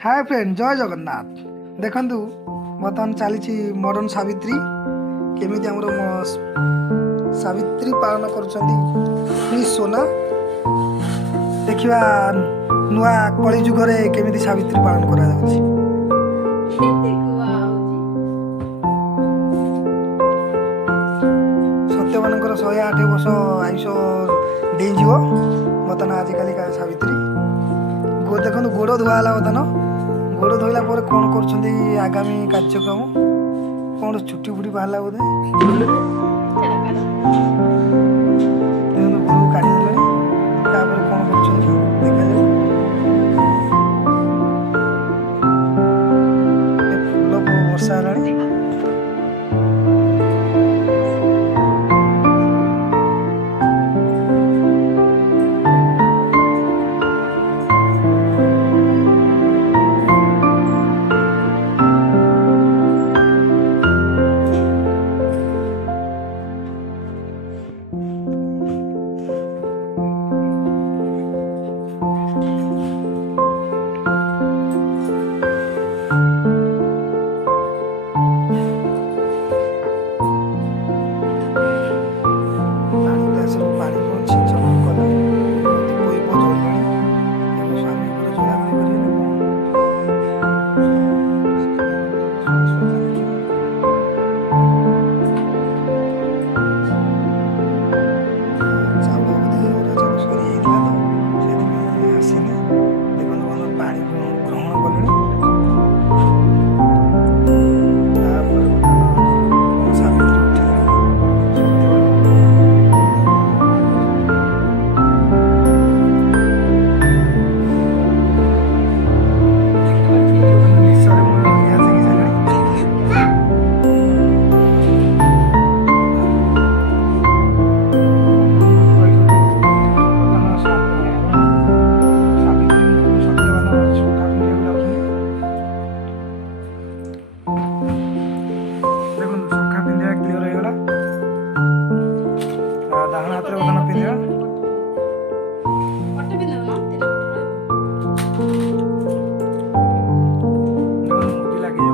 hi friend जय जगन्नाथ देखु बर्तमान चली मॉडर्न सावित्री केमी सावित्री पालन कर सोना देखा नुआ कली जुगरे केमी सावित्री पालन करा सत्यवान 108 वर्ष आयुष डेज बर्तमान आजिकल सावित्री देखो गोड़ धुआला बर्तमान गोड़ धोला कौन कर आगामी कार्यक्रम कौन छुट्टी फुटी बाहर बोधे गोड़ काढ़ीदे कौन कर देखा फूल वर्षा है डाण हाथ में बदन पिंधा मुदी लगी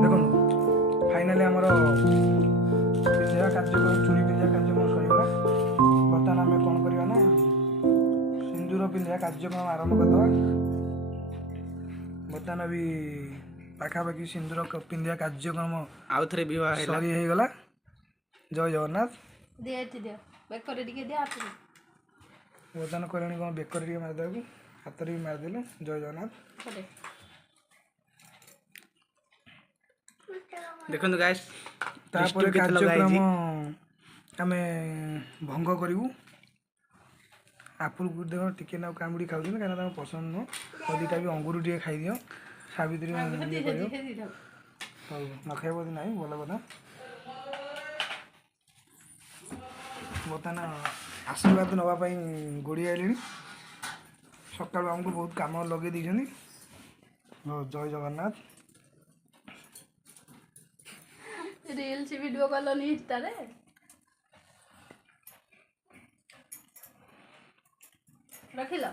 देखो फाइनाली आमर पिंधा कार्यक्रम चूड़ी पिंधा कार्यक्रम सरीगला बर्तमान आम कौन करवा ना सिंदूर पिंधा कार्यक्रम आरंभ करदे बर्तमान भी पाखापाखि सिंदूर पिंधिया कार्यक्रम आउ थे विवाह सरी हो गला जय जगन्नाथ बर्तमान कहले कौन बेकर मारिदेव हाथ भी मारिदेलु जय जगन्नाथ देखो गाइस तापर कार्यक्रम आम भंग करूँ आपल को देख टिके ना कामुड़ी खाऊ कहीं पसंद नुह दीटा भी अंगूर टे खाई सावित्री न खाइब ना भल कथा बर्तमान आशीर्वाद नापी गोड़ी आइले सका आमको बहुत कम लगे जय जगन्नाथ रील्स वीडियो कलनी इंस्टा रे रखिल